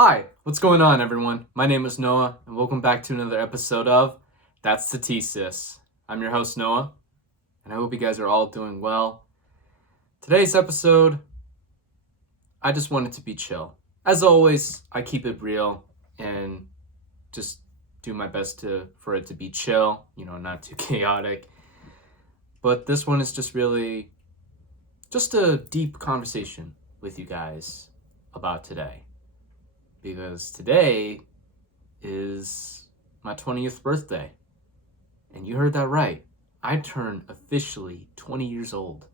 Hi, what's going on, everyone? My name is Noah, and welcome back to another episode of That's the Thesis. I'm your host, Noah, and I hope you guys are all doing well. Today's episode, I just want it to be chill. As always, I keep it real and just do my best for it to be chill, not too chaotic. But this one is just really just a deep conversation with you guys about today. Because today is my 20th birthday. And you heard that right. I turn officially 20 years old.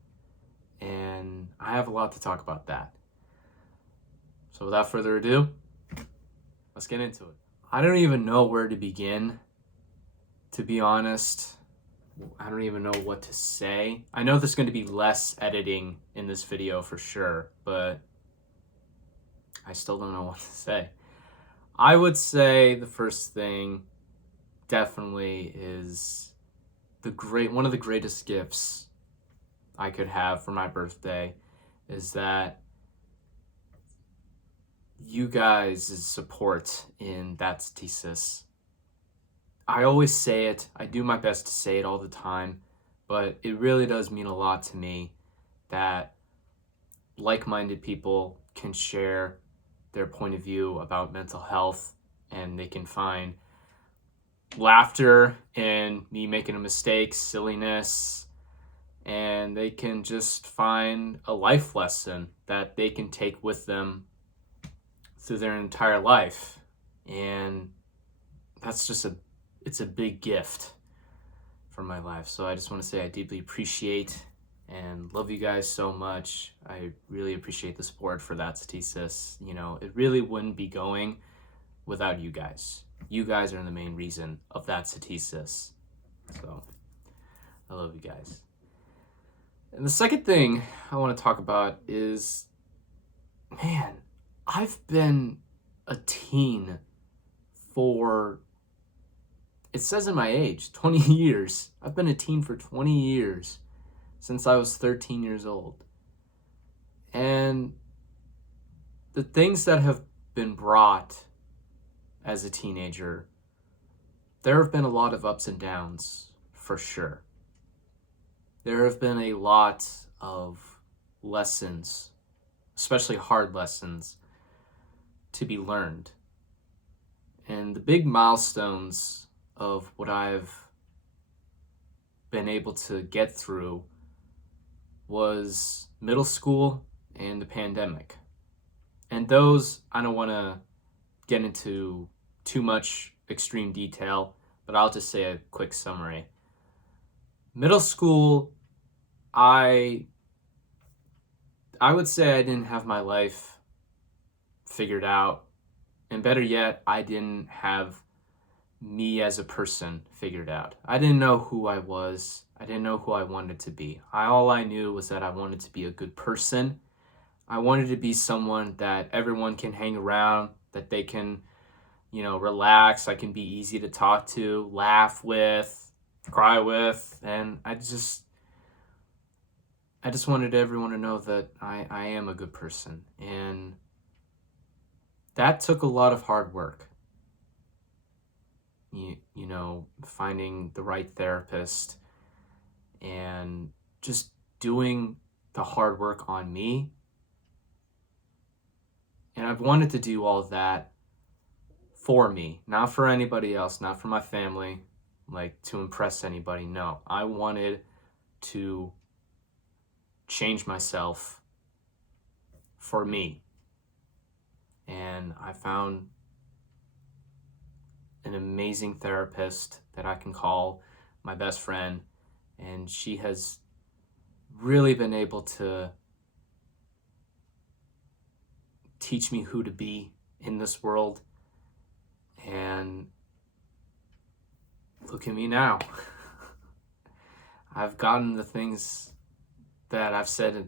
And I have a lot to talk about that. So without further ado, let's get into it. I don't even know where to begin, to be honest. I don't even know what to say. I know there's going to be less editing in this video for sure, but I still don't know what to say. I would say the first thing definitely is one of the greatest gifts I could have for my birthday is that you guys' support in That's Thesis. I always say it, I do my best to say it all the time, but it really does mean a lot to me that like-minded people can share their point of view about mental health, and they can find laughter in me making a mistake, silliness, and they can just find a life lesson that they can take with them through their entire life. And that's just it's a big gift for my life. So I just want to say I deeply appreciate and love you guys so much. I really appreciate the support for That's Thesis. It really wouldn't be going without you guys. You guys are the main reason of That's Thesis. So I love you guys. And the second thing I want to talk about is, man, I've been a teen for, it says in my age, 20 years. I've been a teen for 20 years, since I was 13 years old. And the things that have been brought as a teenager, there have been a lot of ups and downs, for sure. There have been a lot of lessons, especially hard lessons, to be learned. And the big milestones of what I've been able to get through was middle school and the pandemic. And those, I don't want to get into too much extreme detail, but I'll just say a quick summary. Middle school, I would say I didn't have my life figured out. And better yet, I didn't have me as a person figured out. I didn't know who I was. I didn't know who I wanted to be. All I knew was that I wanted to be a good person. I wanted to be someone that everyone can hang around, that they can, relax. I can be easy to talk to, laugh with, cry with. And I just wanted everyone to know that I am a good person. And that took a lot of hard work. Finding the right therapist and just doing the hard work on me. And I've wanted to do all that for me, not for anybody else, not for my family, to impress anybody. No, I wanted to change myself for me. And I found an amazing therapist that I can call my best friend, and she has really been able to teach me who to be in this world. And look at me now. I've gotten the things that I've said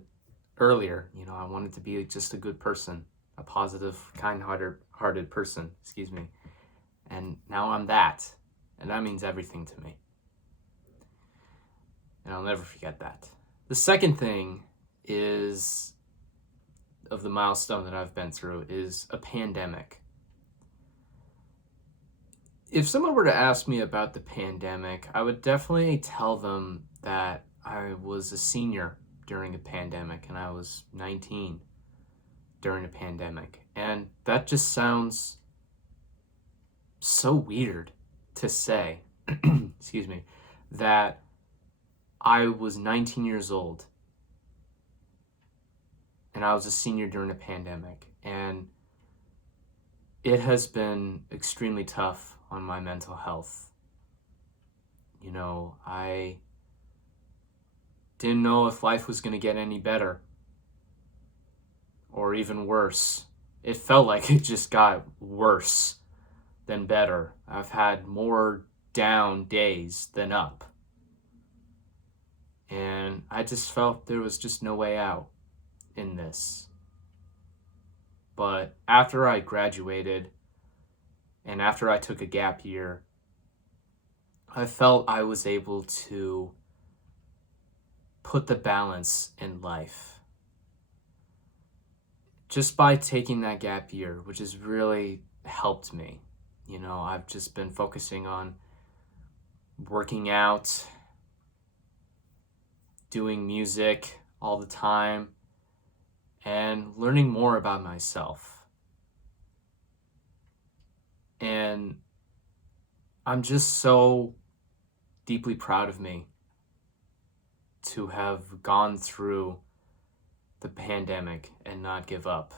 earlier. I wanted to be just a good person, a positive, kind-hearted person, And now I'm that. And that means everything to me. And I'll never forget that. The second thing of the milestone that I've been through is a pandemic. If someone were to ask me about the pandemic, I would definitely tell them that I was a senior during a pandemic and I was 19 during a pandemic. And that just sounds so weird to say, excuse me, that I was 19 years old and I was a senior during a pandemic. And it has been extremely tough on my mental health. You know, I didn't know if life was going to get any better or even worse. It felt like it just got worse than better. I've had more down days than up. And I just felt there was just no way out in this. But after I graduated and after I took a gap year, I felt I was able to put the balance in life. Just by taking that gap year, which has really helped me. You know, I've just been focusing on working out, doing music all the time, and learning more about myself. And I'm just so deeply proud of me to have gone through the pandemic and not give up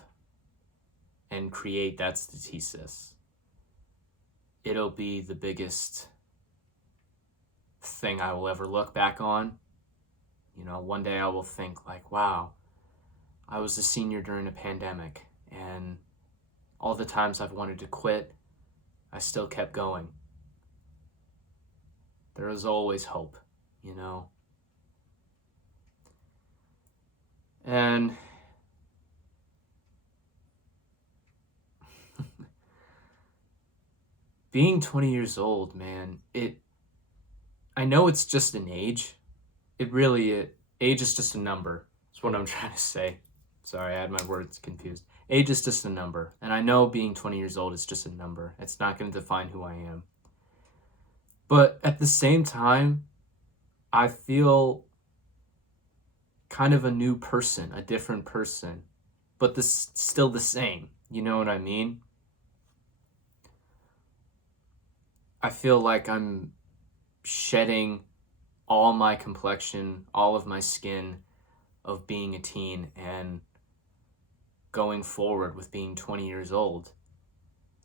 and create That's the Thesis. It'll be the biggest thing I will ever look back on. You know, one day I will think like, wow, I was a senior during a pandemic and all the times I've wanted to quit, I still kept going. There is always hope, you know. And being 20 years old, man, I know it's just an age. Age is just a number. That's what I'm trying to say. Sorry, I had my words confused. Age is just a number. And I know being 20 years old is just a number. It's not going to define who I am. But at the same time, I feel kind of a new person, a different person, but this still the same. You know what I mean? I feel like I'm shedding all my complexion, all of my skin of being a teen and going forward with being 20 years old.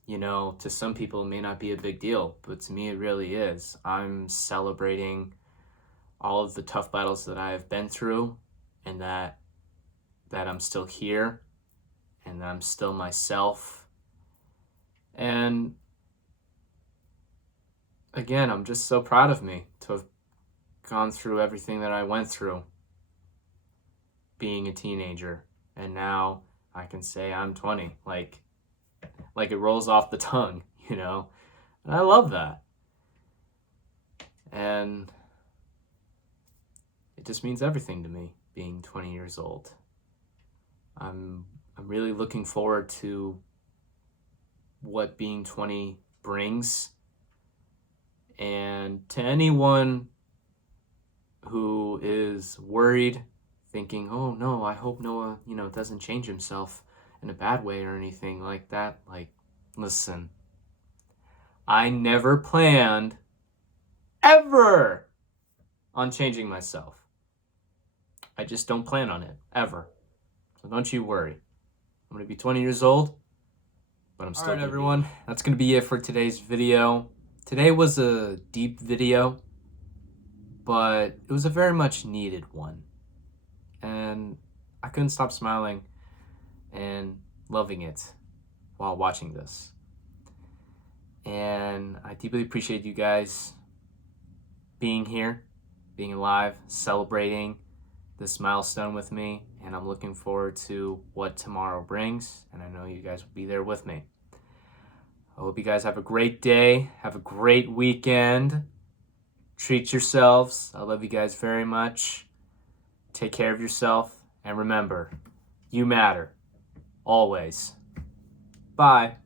You know, to some people it may not be a big deal, but to me it really is. I'm celebrating all of the tough battles that I have been through and that I'm still here and that I'm still myself. And again, I'm just so proud of me to have gone through everything that I went through being a teenager. And now I can say I'm 20. Like it rolls off the tongue, you know? And I love that. And it just means everything to me, being 20 years old. I'm really looking forward to what being 20 brings. And to anyone who is worried, thinking, oh no, I hope Noah, doesn't change himself in a bad way or anything like that. Like, listen, I never planned ever on changing myself. I just don't plan on it, ever. So don't you worry. I'm going to be 20 years old, but I'm still All right, everyone. That's going to be it for today's video. Today was a deep video, but it was a very much needed one. And I couldn't stop smiling and loving it while watching this. And I deeply appreciate you guys being here, being alive, celebrating this milestone with me. And I'm looking forward to what tomorrow brings. And I know you guys will be there with me. I hope you guys have a great day. Have a great weekend. Treat yourselves. I love you guys very much. Take care of yourself. And remember, you matter. Always. Bye.